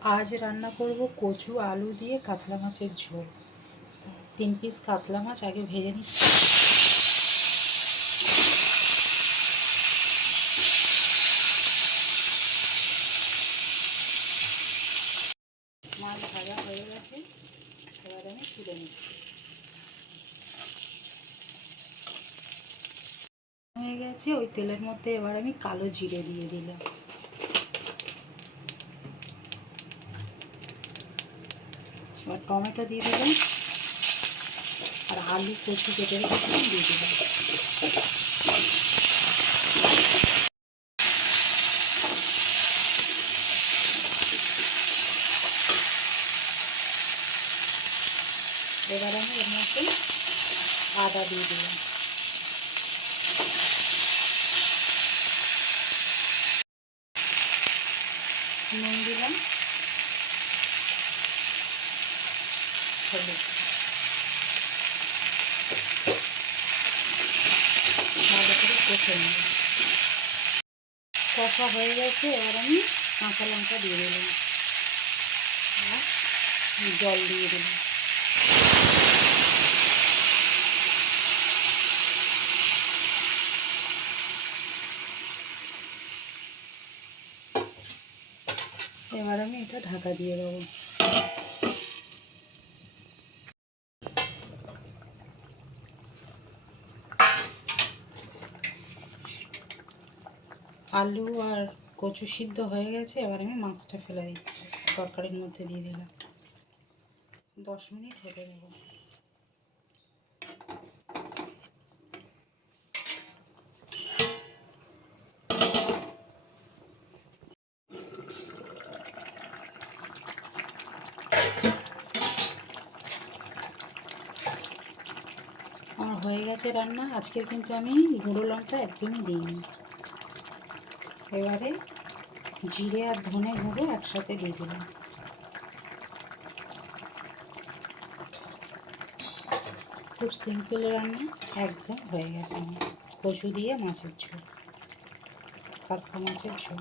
আজ রান্না করব কচু আলু দিয়ে কাতলা মাছের ঝোল। 3 পিস কাতলা মাছ আগে ভেজে নিচ্ছি। মাছ ভাজা হয়ে গেছে, এবার আমি তুলে নিচ্ছি। হয়ে গেছে, ওই তেলের মধ্যে এবার আমি কালো জিরে দিয়ে দিলাম। এবার টমেটো দিয়ে দিলাম, আর আলু কচু কেটে রেখেছিলাম দিয়ে দিলাম। এবার আমি এর মধ্যে আদা দিয়ে দিলাম, নুন দিলাম, হলুদ, ভালো করে কষে নেব। কষা হয়ে গেছে, এবার আমি কাঁচা লঙ্কা দিয়ে দিলাম আর জল দিয়ে দিলাম। এবার আমি এটা ঢাকা দিয়ে দেবো। আলু আর কচু সিদ্ধ হয়ে গেছে, এবার আমি মাছটা ফেলে দিচ্ছি, তরকারির মধ্যে দিয়ে দিলাম। 10 মিনিট হতে দেবো। আমার হয়ে গেছে রান্না। আজকের কিন্তু আমি গুঁড়ো লঙ্কা একদমই দিইনি। এবারে জিরে আর ধনে গুঁড়ো একসাথে দিয়ে দিলাম। খুব সিম্পল রান্না, একদম হয়ে গেছে আমার কচু দিয়ে মাছের ঝোল, কাতলা মাছের ঝোল।